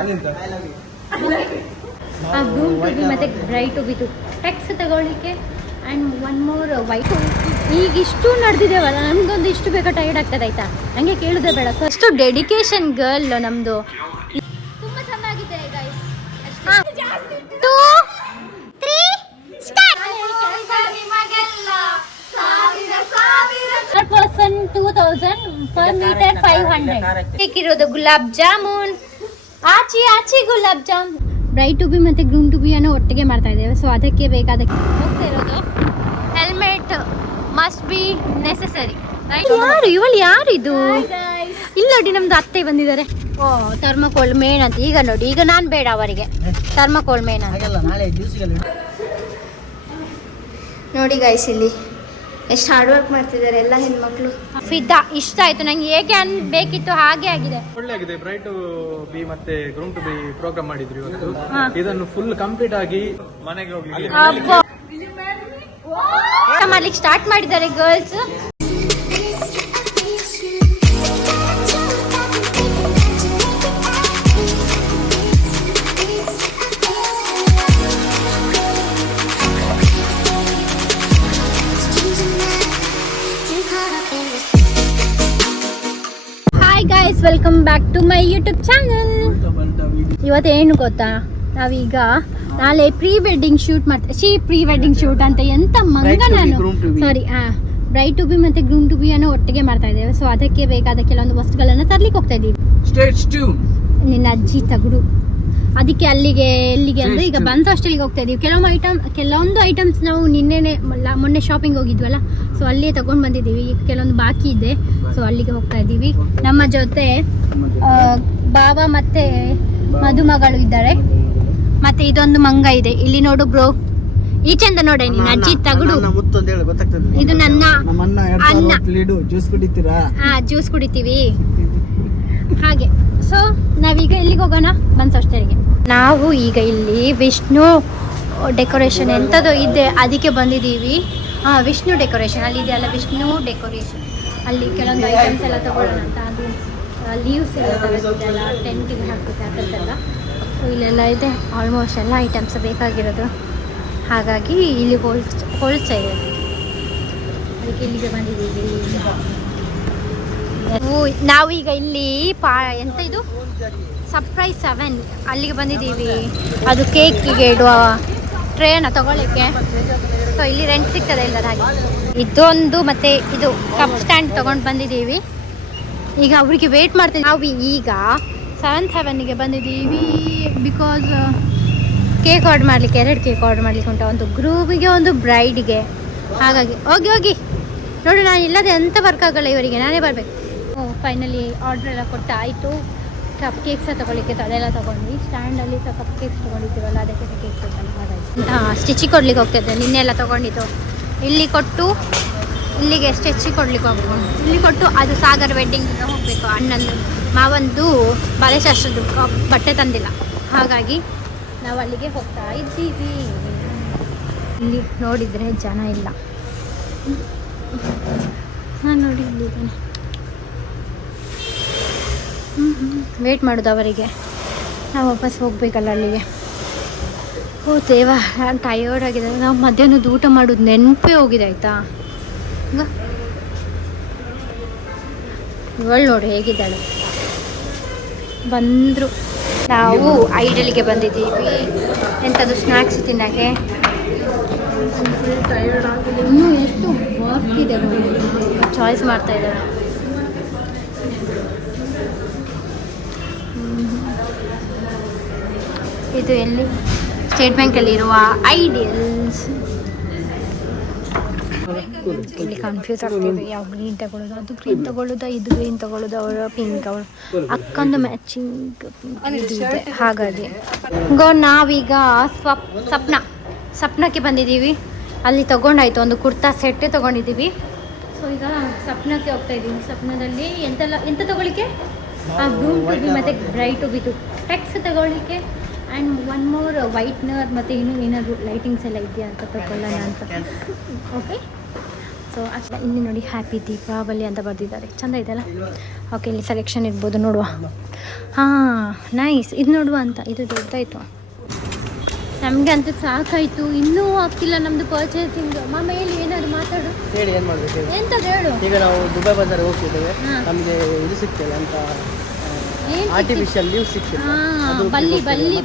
ಆ broom to be ಮತ್ತು bright to ಬಿದು specs ತಗೊಳ್ಳಿಕ್ಕೆ ಆ್ಯಂಡ್ ಒನ್ ಮೋರ್ ವೈಟು. ಈಗ ಇಷ್ಟು ನಡೆದಿದ್ದೇವಲ್ಲ, ನಮಗೊಂದು ಇಷ್ಟು ಬೇಗ ಟೈರ್ಡ್ ಆಗ್ತದೆ ಆಯ್ತಾ, ನನಗೆ ಕೇಳೋದೇ ಬೇಡ. ಸೊ ಅಷ್ಟು ಡೆಡಿಕೇಶನ್ ಗರ್ಲ್ ನಮ್ಮದು. ತುಂಬ ಚೆನ್ನಾಗಿದೆ guys. 2 3 start. Person 2000 per metre 500. ಬೇಕಿರೋದು ಗುಲಾಬ್ ಜಾಮೂನ್, ಆಚಿ gulab jamun. Bride to be ಮತ್ತು ಗ್ರೂಮ್ ಟು ಬಿ ಅನ್ನು ಒಟ್ಟಿಗೆ ಮಾಡ್ತಾ ಇದ್ದೇವೆ. ಸೊ ಅದಕ್ಕೆ ಬೇಕಾದಕ್ಕೆ ಹೋಗ್ತಾ ಇರೋದು. Helmet must be necessary. ಯಾರು ಇದು? ಇಲ್ಲಿ ನೋಡಿ, ನಮ್ದು ಅತ್ತೆ ಬಂದಿದ್ದಾರೆ. ಓ, ಥರ್ಮಕೋಲ್ ಮೇನ್ ಅಂತ. ಈಗ ನೋಡಿ, ಈಗ ನಾನು ಬೇಡ ಅವರಿಗೆ ಥರ್ಮಕೋಲ್ ಮೇನ್ ಅಂತ. ನೋಡಿ ಗೈಸ್, ಇಲ್ಲಿ ಎಷ್ಟು ಹಾರ್ಡ್ ವರ್ಕ್ ಮಾಡ್ತಿದ್ದಾರೆ ಎಲ್ಲ ಹೆಣ್ಮಕ್ಳು. ಫಿದಾ ಇಷ್ಟ ಆಯ್ತು ನಂಗೆ. ಹೇಗೆ ಬೇಕಿತ್ತು ಹಾಗೆ ಆಗಿದೆ. ಒಳ್ಳೆ ಆಗಿದೆ. ಬ್ರೈಟ್ ಟು ಬಿ ಮತ್ತೆ ಗ್ರೂಮ್ ಟು ಬಿ ಪ್ರೋಗ್ರಾಮ್ ಮಾಡಿದ್ರು ಇವತ್ತು. ಇದನ್ನು ಫುಲ್ ಕಂಪ್ಲೀಟ್ ಆಗಿ ಮನೆಗೆ ಹೋಗ್ಲಿಕ್ಕೆ ಮಾಡ್ಲಿಕ್ಕೆ ಸ್ಟಾರ್ಟ್ ಮಾಡಿದ್ದಾರೆ girls. Welcome back to my YouTube channel. ಇವತ್ತೇನು ಗೊತ್ತಾ, ನಾವೀಗ ನಾಳೆ ಪ್ರೀ ವೆಡ್ಡಿಂಗ್ ಶೂಟ್ ಮಾಡ್ತೇವೆ. ಪ್ರೀ ವೆಡ್ಡಿಂಗ್ ಶೂಟ್ ಅಂತ ಎಂತ ಮಂಗ ನಾನು. ಸಾರಿ, ಬ್ರೈಟ್ ಟು ಬಿ ಮತ್ತು ಗ್ರೂಮ್ ಟು ಬಿ ಅನ್ನು ಒಟ್ಟಿಗೆ ಮಾಡ್ತಾ ಇದ್ದೇವೆ. ಸೊ ಅದಕ್ಕೆ ಬೇಕಾದ ಕೆಲವೊಂದು ವಸ್ತುಗಳನ್ನು ತರ್ಲಿಕ್ಕೆ ಹೋಗ್ತಾ ಇದ್ದೀವಿ. ನಿನ್ನ ಅಜ್ಜಿ ತಗುಡು. ಅದಕ್ಕೆ ಎಲ್ಲಿಗೆ ಅಂದರೆ ಈಗ ಬಂದ ಅಷ್ಟಲ್ಲಿಗೆ ಹೋಗ್ತಾ ಇದ್ದೀವಿ. ಕೆಲವೊಂದು ಐಟಮ್ಸ್ ನಾವು ಮೊನ್ನೆ ಶಾಪಿಂಗ್ ಹೋಗಿದ್ವಲ್ಲ, ಸೊ ಅಲ್ಲಿಯೇ ತಗೊಂಡು ಬಂದಿದ್ದೀವಿ. ಈಗ ಕೆಲವೊಂದು ಬಾಕಿ ಇದೆ, ಸೊ ಅಲ್ಲಿಗೆ ಹೋಗ್ತಾ ಇದ್ದೀವಿ. ನಮ್ಮ ಜೊತೆ ಬಾಬಾ ಮತ್ತೆ ಮದುಮಗಳು ಇದ್ದಾರೆ. ಮತ್ತೆ ಇದೊಂದು ಮಂಗ ಇದೆ ಇಲ್ಲಿ ನೋಡು ಬ್ರೋ. ಈಚೆಂದ ನೋಡೆ ನೀನು ಅಜ್ಜಿ ತಗುಡು. ಇದು ನನ್ನ ಅಣ್ಣ. ಜ್ಯೂಸ್ ಕುಡಿತೀವಿ ಹಾಗೆ. ಸೊ ನಾವೀಗ ಎಲ್ಲಿಗೆ ಹೋಗೋಣ? ಬನ್ಸಷ್ಟರಿಗೆ. ನಾವು ಈಗ ಇಲ್ಲಿ ವಿಷ್ಣು ಡೆಕೋರೇಷನ್ ಎಂಥದ್ದು ಇದೆ ಅದಕ್ಕೆ ಬಂದಿದ್ದೀವಿ. ವಿಷ್ಣು ಡೆಕೋರೇಷನ್ ಅಲ್ಲಿ ಇದೆಯಲ್ಲ, ವಿಷ್ಣು ಡೆಕೋರೇಷನ್ ಅಲ್ಲಿ ಕೆಲವೊಂದು ಐಟಮ್ಸ್ ಎಲ್ಲ ತಗೊಳ್ಳೋಣ ಅಂತ. ಅದು ಲೀವ್ಸ್ ಎಲ್ಲ ತಗೋತಿದ್ದೆಲ್ಲ, ಟೆಂಟಿಗೆ ಹಾಕುತ್ತೆ ಆ ಥರದ್ದೆಲ್ಲ. ಸೊ ಇಲ್ಲೆಲ್ಲ ಇದೆ ಆಲ್ಮೋಸ್ಟ್ ಎಲ್ಲ ಐಟಮ್ಸ್ ಬೇಕಾಗಿರೋದು. ಹಾಗಾಗಿ ಇಲ್ಲಿ ಹೋಲ್ಸ್ತಾ ಇದೆ, ಅದಕ್ಕೆ ಇಲ್ಲಿಗೆ ಬಂದಿದ್ದೀವಿ. ನಾವೀಗ ಇಲ್ಲಿ ಎಂತ ಇದು ಸರ್ಪ್ರೈಸ್ 7 ಅಲ್ಲಿಗೆ ಬಂದಿದ್ದೀವಿ. ಅದು ಕೇಕಿಗೆ ಇಡುವ ಟ್ರೇನ ತಗೊಳ್ಳಿಕ್ಕೆ. ಸೊ ಇಲ್ಲಿ ರೆಂಟ್ ಸಿಗ್ತದೆ ಇಲ್ಲದ ಹಾಗೆ. ಇದೊಂದು ಮತ್ತು ಇದು ಕಪ್ ಸ್ಟ್ಯಾಂಡ್ ತೊಗೊಂಡು ಬಂದಿದ್ದೀವಿ. ಈಗ ಅವರಿಗೆ ವೇಟ್ ಮಾಡ್ತೀವಿ. ನಾವು ಈಗ 7th Heavenಗೆ ಬಂದಿದ್ದೀವಿ. ಬಿಕಾಸ್ ಕೇಕ್ ಆರ್ಡರ್ ಮಾಡಲಿಕ್ಕೆ 2 ಕೇಕ್ ಆರ್ಡರ್ ಮಾಡಲಿಕ್ಕೆ ಉಂಟು, ಒಂದು ಗ್ರೂಮಿಗೆ ಒಂದು ಬ್ರೈಡ್ಗೆ. ಹಾಗಾಗಿ ಹೋಗಿ ನೋಡಿ, ನಾನು ಇಲ್ಲದೆ ಎಂಥ ವರ್ಕ್ ಆಗಲ್ಲ ಇವರಿಗೆ, ನಾನೇ ಬರಬೇಕು. ಫೈನಲಿ ಆರ್ಡ್ರ್ ಎಲ್ಲ ಕೊಟ್ಟಾಯಿತು. ಕಪ್ ಕೇಕ್ಸ್ ತೊಗೊಳ್ಳಿಕ್ಕೆ ಅದೆಲ್ಲ ತೊಗೊಂಡ್ವಿ. ಸ್ಟ್ಯಾಂಡಲ್ಲಿ ಸಹ ಕಪ್ ಕೇಕ್ಸ್ ತೊಗೊಂಡಿದ್ದೀವಲ್ಲ, ಅದಕ್ಕೆ ಸಹ ಕೇಕ್ ಕೊಟ್ಟಲ್ಲ. ಹಾಗಾಗಿ ಸ್ಟಿಚಿಗೆ ಕೊಡ್ಲಿಕ್ಕೆ ಹೋಗ್ತಿದ್ದೆ. ನಿನ್ನೆಲ್ಲ ತೊಗೊಂಡಿದ್ದು ಇಲ್ಲಿ ಕೊಟ್ಟು ಇಲ್ಲಿಗೆ ಸ್ಟಿಚಿಗೆ ಕೊಡ್ಲಿಕ್ಕೆ ಹೋಗ್ಬೋದು. ಇಲ್ಲಿ ಕೊಟ್ಟು ಅದು ಸಾಗರ್ ವೆಡ್ಡಿಂಗಿಗೆ ಹೋಗಬೇಕು. ಅಣ್ಣಂದು ಮಾವಂದು ಬಾಲೆಶಾಸ್ತ್ರದ್ದು ಬಟ್ಟೆ ತಂದಿಲ್ಲ, ಹಾಗಾಗಿ ನಾವು ಅಲ್ಲಿಗೆ ಹೋಗ್ತಾ ಇದ್ದೀವಿ. ಇಲ್ಲಿ ನೋಡಿದರೆ ಜನ ಇಲ್ಲ. ನಾನು ನೋಡಿ ಇಲ್ಲಿದ್ದೇನೆ, ವೇಟ್ ಮಾಡೋದು ಅವರಿಗೆ. ನಾವು ವಾಪಸ್ ಹೋಗ್ಬೇಕಲ್ಲ ಅಲ್ಲಿಗೆ. ಓ ದೇವ, ನಾನು ಟಯರ್ಡ್ ಆಗಿದೆ. ನಾವು ಮಧ್ಯಾಹ್ನದ ಊಟ ಮಾಡೋದು ನೆನಪೇ ಹೋಗಿದೆ ಆಯಿತಾ. ಇವಳು ನೋಡಿ ಹೇಗಿದ್ದಾಳೆ. ಬಂದರು. ನಾವು ಐಡಲಿಗೆ ಬಂದಿದ್ದೀವಿ, ಎಂಥದ್ದು ಸ್ನ್ಯಾಕ್ಸ್ ತಿನ್ನೋಕ್ಕೆ. ಫುಲ್ ಟಯರ್ಡ್ ಆಗಿದೆ. ಇನ್ನೂ ಎಷ್ಟು ವರ್ಕ್ ಇದೆ ಚಾಯ್ಸ್ ಮಾಡ್ತಾ ಇದ್ದಾರೆ. ಇದು ಎಲ್ಲಿ ಸ್ಟೇಟ್ ಬ್ಯಾಂಕಲ್ಲಿರುವ ಐಡಿಯಲ್ಸ್. ಇಲ್ಲಿ ಕನ್ಫ್ಯೂಸ್ ಆಗ್ತೀವಿ, ಯಾವ ಗ್ರೀನ್ ತಗೊಳ್ಳೋದು, ಅದು ಗ್ರೀನ್ ತಗೊಳ್ಳೋದು, ಇದು ಗ್ರೀನ್ ತಗೊಳ್ಳೋದು, ಅವರ ಪಿಂಕ್, ಅವಳು ಅಕ್ಕಂದು ಮ್ಯಾಚಿಂಗ್ ಇದು ಇದೆ. ಹಾಗಾಗಿ ನಾವೀಗ ಸಪ್ನಕ್ಕೆ ಬಂದಿದ್ದೀವಿ. ಅಲ್ಲಿ ತೊಗೊಂಡಾಯ್ತು, ಒಂದು ಕುರ್ತಾ ಸೆಟ್ ತೊಗೊಂಡಿದ್ದೀವಿ. ಸೊ ಈಗ ಸಪ್ನಕ್ಕೆ ಹೋಗ್ತಾ ಇದ್ದೀವಿ. ಸಪ್ನದಲ್ಲಿ ಎಂತ ತೊಗೊಳ್ಳಿಕ್ಕೆ, ಬ್ರೂಮ್ ಟು ಬಿ ಮತ್ತು ಬ್ರೈಟ್ ಟು ಬಿದು ಸ್ಪೆಕ್ಸ್ ತಗೊಳ್ಳಿಕ್ಕೆ ಆ್ಯಂಡ್ ಒನ್ ಮೋರ್ ವೈಟ್ನರ್ ಮತ್ತು ಇನ್ನೂ ಏನಾದರೂ ಲೈಟಿಂಗ್ಸ್ ಎಲ್ಲ ಇದೆಯಾ ಅಂತ ತಗೊಳ್ಳೋಣ ಅಂತ. ಓಕೆ, ಸೊ ಇಲ್ಲಿ ನೋಡಿ ಹ್ಯಾಪಿ ದೀಪಾವಳಿ ಅಂತ ಬರೆದಿದ್ದಾರೆ, ಚೆಂದ ಇದೆಯಲ್ಲ. ಓಕೆ, ಇಲ್ಲಿ ಸೆಲೆಕ್ಷನ್ ಇರ್ಬೋದು, ನೋಡುವ. ಹಾಂ, ನೈಸ್, ಇದು ನೋಡುವ ಅಂತ. ಇದು ದೊಡ್ಡದಾಯಿತು, ನಮಗೆ ಅಂತ ಸಾಕಾಯಿತು, ಇನ್ನೂ ಆಗ್ತಿಲ್ಲ ನಮ್ಮದು ಪರ್ಚೇಸಿಂಗ್. ಮಾಮ ಹೇಳಿ, ಏನಾದ್ರು ಮಾತಾಡು. ಹೇಳಿ, ಏನು ಮಾಡಬೇಕು ಎಂತದ್ದು ಹೇಳು. ಈಗ ನಾವು ದುಬೈ ಬಜಾರ್ ಹೋಗ್ತಿದ್ದೇವೆ, ನಮಗೆ ಇದು ಸಿಗ್ತದೆ ಅಂತ ಆರ್ಟಿಫಿಷಿಯಲ್ ಲೀವ್ ಸಿಗ್ತದೆ.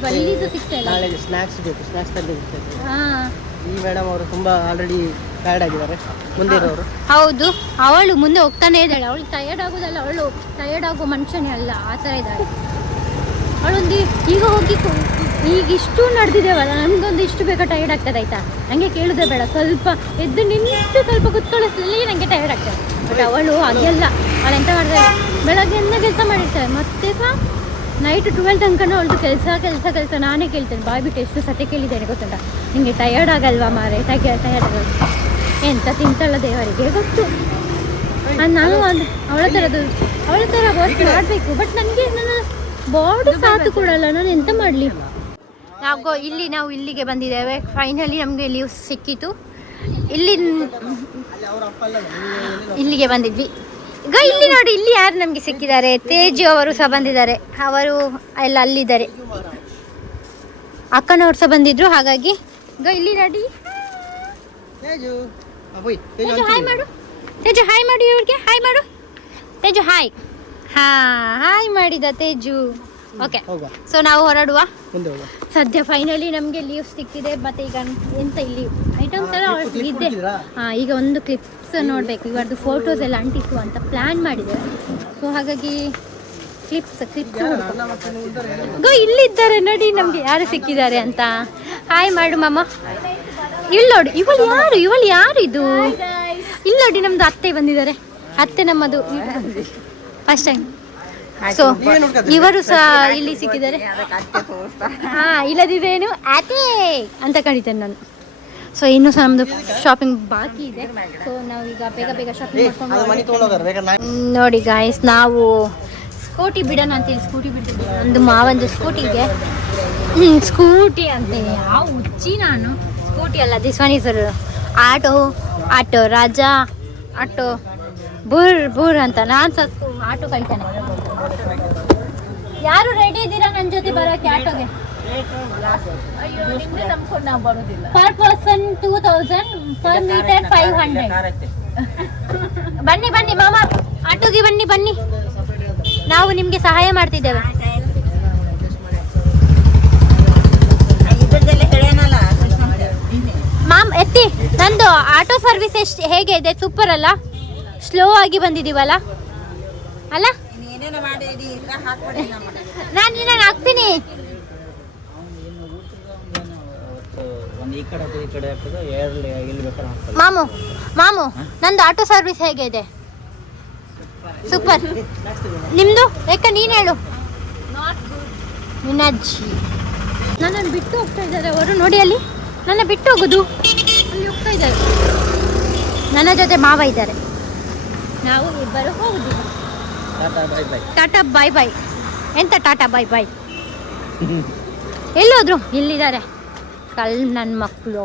ಬಲ್ಲಿದು ಸಿಗ್ತಲ್ಲ. ನಾಳೆ ಸ್ನ್ಯಾಕ್ಸ್ ಬೇಕು, ಸ್ನ್ಯಾಕ್ಸ್ ತಂದಿರ್ತೇವೆ. ಹಾಂ, ಈ ಮೇಡಮ್ ಅವರು ತುಂಬ ಆಲ್ರೆಡಿ ಟಯರ್ಡ್ ಆಗಿದ್ದಾರೆ, ಮುಂದೆ ಇರೋರು. ಹೌದು, ಅವಳು ಮುಂದೆ ಹೋಗ್ತಾನೆ ಇದ್ದಾಳೆ. ಅವಳು ಟಯರ್ಡ್ ಆಗೋದಲ್ಲ, ಅವಳು ಟಯರ್ಡ್ ಆಗೋ ಮನುಷ್ಯನೇ ಅಲ್ಲ, ಆ ಥರ ಇದ್ದಾಳೆ ಅವಳೊಂದು. ಈಗ ಹೋಗಿ ಈಗ ಇಷ್ಟು ನಡೆದಿದ್ದೇವಲ್ಲ, ನಮಗೊಂದು ಇಷ್ಟು ಬೇಗ ಟಯರ್ಡ್ ಆಗ್ತದೆ ಆಯಿತಾ. ನನಗೆ ಕೇಳಿದ್ರೆ ಬೇಡ, ಸ್ವಲ್ಪ ಎದ್ದು ನಿಂತು ಸ್ವಲ್ಪ ಕುತ್ಕೊಳ್ಳೋದ್ರಲ್ಲಿ ನನಗೆ ಟಯರ್ಡ್ ಆಗ್ತದೆ. ಬಟ್ ಅವಳು ಅದೆಲ್ಲ, ಅವಳು ಎಂತ ಮಾಡ್ತಾಳೆ, ಬೆಳಗ್ಗೆಯಿಂದ ಕೆಲಸ ಮಾಡಿರ್ತಾಳೆ, ಮತ್ತೆ ಸಹ ನೈಟ್ 12 ತನಕ ಅವಳದು ಕೆಲಸ. ನಾನೇ ಕೇಳ್ತೇನೆ, ಬಾಯ್ಬಿಟ್ಟು ಎಷ್ಟು ಸತಿ ಕೇಳಿದ್ದೇನೆ ಗೊತ್ತುಂಟ, ನಿಮಗೆ ಟಯರ್ಡ್ ಆಗಲ್ವಾ ಮಾರೆ, ಟಯರ್ಡ್ ಆಗಲ್ವ, ಎಂತ ತಿಂತಲ್ಲ ದೇವರಿಗೆ ಗೊತ್ತು. ನಾನು ಅವಳ ಥರ ವರ್ಕ್ ಮಾಡಬೇಕು, ಬಟ್ ನನಗೆ ನನ್ನ ಬಾಡಿ ಸಾಥ್ ಕೊಡಲ್ಲ, ನಾನು ಎಂತ ಮಾಡಲಿ. ನಾವು ಇಲ್ಲಿಗೆ ಬಂದಿದ್ದೇವೆ. ಫೈನಲಿ ನಮಗೆ ಲೀವ್ ಸಿಕ್ಕಿತು. ಇಲ್ಲಿಗೆ ಬಂದಿದ್ವಿ. ಈಗ ಇಲ್ಲಿ ನೋಡಿ, ಇಲ್ಲಿ ಯಾರು ನಮಗೆ ಸಿಕ್ಕಿದ್ದಾರೆ, ತೇಜು ಅವರು ಸಹ ಬಂದಿದ್ದಾರೆ. ಅವರು ಎಲ್ಲ ಅಲ್ಲಿದ್ದಾರೆ, ಅಕ್ಕನವ್ರು ಸಹ ಬಂದಿದ್ರು. ಹಾಗಾಗಿ ಈಗ ಇಲ್ಲಿ ನೋಡಿ, ತೇಜು ಹಾಯ್ ಮಾಡು, ತೇಜು ಹಾಯ್ ಮಾಡು, ಇವ್ರಿಗೆ ಹಾಯ್ ಮಾಡು, ತೇಜು ಹಾಯ್. ಹಾಯ್ ಮಾಡಿದ ತೇಜು. ಓಕೆ, ಸೊ ನಾವು ಹೊರಡುವ ಸದ್ಯ. ಫೈನಲಿ ನಮಗೆ ಲೀವ್ ಸಿಕ್ಕಿದೆ. ಮತ್ತೆ ಈಗ ಎಂತ ಇಲ್ಲಿ ಐಟಮ್ಸ್ ಎಲ್ಲ ಇದೆ. ಈಗ ಒಂದು ಕ್ಲಿಪ್ಸ್ ನೋಡಬೇಕು, ಇವರದ್ದು ಫೋಟೋಸ್ ಎಲ್ಲ ಅಂಟಿಸುವ ಅಂತ ಪ್ಲ್ಯಾನ್ ಮಾಡಿದೆ. ಸೊ ಹಾಗಾಗಿ ಕ್ಲಿಪ್ಸ್ ಇಲ್ಲಿದ್ದಾರೆ ನೋಡಿ, ನಮಗೆ ಯಾರು ಸಿಕ್ಕಿದ್ದಾರೆ ಅಂತ. ಹಾಯ್ ಮಾಡು ಮಾಮ. ಇಲ್ಲಿ ನೋಡಿ, ಇವಳು ಯಾರು ಇದು? ಇಲ್ಲಿ ನೋಡಿ, ನಮ್ಮದು ಅತ್ತೆ ಬಂದಿದ್ದಾರೆ. ಅತ್ತೆ ನಮ್ಮದು ಫಸ್ಟ್ ಟೈಮ್. ಸೊ ಇವರು ಸಹ ಇಲ್ಲಿ ಸಿಕ್ಕಿದ್ದಾರೆ. ಇಲ್ಲದಿದ್ದೇನು ಅತ್ತೆ ಅಂತ ಕರೀತೇನೆ ನಾನು. ಸೊ ಇನ್ನೂ ಸಹ ನಮ್ಮದು ಶಾಪಿಂಗ್ ಬಾಕಿ ಇದೆ. ಸೊ ನಾವೀಗ ಬೇಗ ಶಾಪಿಂಗ್ ಮಾಡ್ಕೊಂಡು ನೋಡಿ ಗಾಯ್ಸ್, ನಾವು ಸ್ಕೂಟಿ ಬಿಡೋಣ ಅಂತೇಳಿ ಸ್ಕೂಟಿ ಬಿಡ್ತಿದ್ದೆ. ಒಂದು ಮಾವಂದು ಸ್ಕೂಟಿಗೆ ಸ್ಕೂಟಿ ಅಂತೇಳಿ ಯಾವ ಹುಚ್ಚಿ ನಾನು. ಸ್ಕೂಟಿ ಅಲ್ಲ, this one is auto Raja, auto ಬೂರ್ ಅಂತ. ನಾನು ಸಹ ಆಟೋ ಕಲಿತೇನೆ. ಯಾರು ರೆಡಿ ಇದ್ದೀರಾ ನನ್ನ ಜೊತೆ ಬರೋಕ್ಕೆ ಆಟೋಗೆ? Per person 2000, per metre 500. ಬನ್ನಿ ಮಾಮ, ಆಟೋಗೆ ಬನ್ನಿ, ನಾವು ನಿಮಗೆ ಸಹಾಯ ಮಾಡ್ತಿದ್ದೇವೆ. ಮಾಮ್ ಎತ್ತಿ, ನಂದು ಆಟೋ ಸರ್ವಿಸ್ ಹೇಗೆ ಇದೆ? ಸೂಪರ್ ಅಲ್ಲ? ಸ್ಲೋ ಆಗಿ ಬಂದಿದ್ದೀವಲ್ಲ ಅಲ್ಲ? ನಾನು ಹಾಕ್ತೀನಿ. ಮಾಮು ನಂದು ಆಟೋ ಸರ್ವಿಸ್ ಹೇಗೆ ಇದೆ? ಸೂಪರ್. ನಿಮ್ದು ಯಾಕೆ ನೀನು ಹೇಳು. ನಿನ್ನಜ್ಜಿ ನನ್ನನ್ನು ಬಿಟ್ಟು ಹೋಗ್ತಾ ಇದ್ದಾರೆ ಅವರು. ನೋಡಿ ಅಲ್ಲಿ ನನ್ನ ಬಿಟ್ಟು ಹೋಗೋದು, ಅಲ್ಲಿ ಹೋಗ್ತಾ ಇದ್ದಾರೆ. ನನ್ನ ಜೊತೆ ಮಾವ ಇದ್ದಾರೆ. ನಾವು ಇಬ್ಬರು ಹೋಗುದಿಲ್ಲ. ಟಾಟಾ ಬಾಯ್ ಬಾಯ್. ಎಂತ ಟಾಟಾ ಬಾಯ್ ಬಾಯ್? ಎಲ್ಲೋದ್ರು? ಇಲ್ಲಿದ್ದಾರೆ ನನ್ನ ಮಕ್ಕಳು.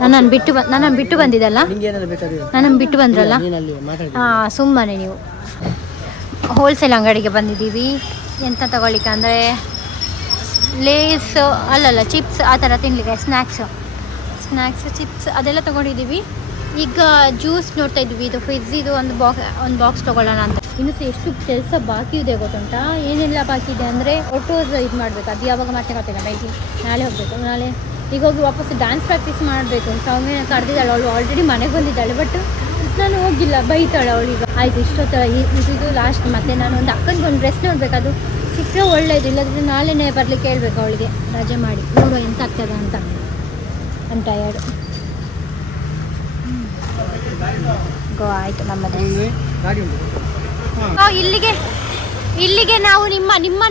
ನನ್ನನ್ನು ಬಿಟ್ಟು ಬಂದಿದ್ದಲ್ಲ, ನನ್ನನ್ನು ಬಿಟ್ಟು ಬಂದ್ರಲ್ಲ. ಸುಮ್ಮನೆ ನೀವು. ಹೋಲ್ಸೇಲ್ ಅಂಗಡಿಗೆ ಬಂದಿದ್ದೀವಿ. ಎಂತ ತಗೊಳ್ಳಿಕ್ಕೆ ಅಂದರೆ ಲೇಸ್ ಅಲ್ಲಲ್ಲ, ಚಿಪ್ಸ್ ಆ ಥರ ತಿನ್ನಲಿಕ್ಕೆ, ಸ್ನ್ಯಾಕ್ಸ್ ಚಿಪ್ಸ್ ಅದೆಲ್ಲ ತೊಗೊಂಡಿದ್ದೀವಿ. ಈಗ ಜ್ಯೂಸ್ ನೋಡ್ತಾ ಇದ್ವಿ, ಇದು ಫ್ರಿಜ್ಜಿದು ಒಂದು ಬಾಕ್ಸ್ ತೊಗೊಳ್ಳೋಣ ಅಂತ. ಇನ್ನು ಎಷ್ಟು ಕೆಲಸ ಬಾಕಿ ಇದೆ ಗೊತ್ತುಂಟಾ? ಏನೆಲ್ಲ ಬಾಕಿ ಇದೆ ಅಂದರೆ ಫೋಟೋಸ್ ಇದು ಮಾಡಬೇಕು. ಅದು ಯಾವಾಗ ಮಾಡ್ತೇನೆ ಬೈಕಿ, ನಾಳೆ ಹೋಗಬೇಕು. ನಾಳೆ ಈಗ ಹೋಗಿ ವಾಪಸ್ ಡ್ಯಾನ್ಸ್ ಪ್ರಾಕ್ಟೀಸ್ ಮಾಡಬೇಕು. ಸೌಮ್ಯ ಕರೆದಿದ್ದಾಳೆ, ಅವಳು ಆಲ್ರೆಡಿ ಮನೆಗೆ ಬಂದಿದ್ದಾಳೆ. ಬಟ್ ನಾನು ಹೋಗಿಲ್ಲ, ಬೈತಾಳೆ ಅವಳೀಗ. ಆಯಿತು ಇಷ್ಟೊತ್ತರ ಇದು ಲಾಸ್ಟ್. ಮತ್ತು ನಾನು ಒಂದು ಅಕ್ಕನಿಗೊಂದು ಡ್ರೆಸ್ ನೋಡಬೇಕು, ಅದು ಸಿಕ್ಕರೆ ಒಳ್ಳೆಯದು. ಇಲ್ಲದ್ರೆ ನಾಳೆನೇ ಬರಲಿಕ್ಕೆ ಹೇಳ್ಬೇಕು ಅವಳಿಗೆ, ರಜೆ ಮಾಡಿ. ನೋಡುವ ಎಂತ ಆಗ್ತದೆ ಅಂತ. I tired. ಗೋ ಆಯಿತು ನಮ್ಮದು. ಇಲ್ಲಿಗೆ ನಾವು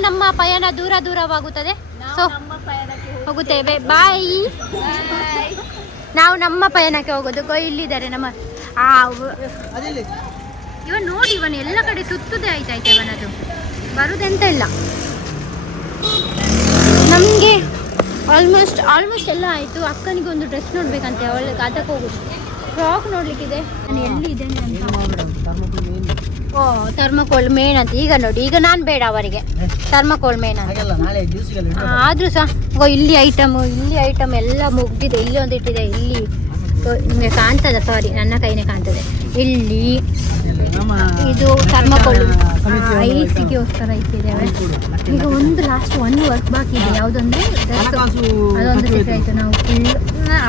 ನಮ್ಮ ಪಯಣ ದೂರವಾಗುತ್ತದೆ. ಸೊ ಹೋಗುತ್ತೇವೆ. ಬಾಯ್. ನಾವು ನಮ್ಮ ಪಯಣಕ್ಕೆ ಹೋಗೋದು. ಇಲ್ಲಿದ್ದಾರೆ ನಮ್ಮ ಇವನು. ನೋಡಿ ಇವನು ಎಲ್ಲ ಕಡೆ ಸುತ್ತುದೇ ಆಯ್ತಾಯ್ತು ಇವನದು. ಬರುದೆಂತ ಇಲ್ಲ ನಮಗೆ. ಆಲ್ಮೋಸ್ಟ್ ಎಲ್ಲ ಆಯಿತು. ಅಕ್ಕನಿಗೆ ಒಂದು ಡ್ರೆಸ್ ನೋಡ್ಬೇಕಂತೆ, ಅವಳಿಗೆ ಅದಕ್ಕೆ ಹೋಗುದು. ಫ್ರಾಕ್ ನೋಡ್ಲಿಕ್ಕಿದೆ. ನಾನು ಎಲ್ಲಿ ಇದ್ದೇನೆ ಅಂತ. ಓ ಥರ್ಮಕೋಲ್ ಮೇನ್ ಅಂತ. ಈಗ ನೋಡಿ, ಈಗ ನಾನು ಬೇಡ ಅವರಿಗೆ ಥರ್ಮಕೋಲ್ ಮೇನ್ ಅಂತ. ಆದ್ರೂ ಸಹ ಇಲ್ಲಿ ಐಟಮ್ ಎಲ್ಲ ಮುಗ್ದಿದೆ. ಇಲ್ಲಿ ಒಂದು ಇಟ್ಟಿದೆ. ಇಲ್ಲಿ ನಿಮಗೆ ಕಾಣ್ತದೆ, ಸಾರಿ ನನ್ನ ಕೈನೇ ಕಾಣ್ತದೆ. ಇಲ್ಲಿ ಇದು ಥರ್ಮಕೋಲ್ ಐಸಿಗೋಸ್ಕರ ಇಟ್ಟಿದ್ದೇವೆ. ಈಗ ಒಂದು ಲಾಸ್ಟ್ ಒಂದು ವರ್ಕ್ ಬಾಕಿ ಇದೆ. ಯಾವುದಂದ್ರೆ ಅದೊಂದು ಸಿಕ್ಕಾಯ್ತು. ನಾವು ಫುಲ್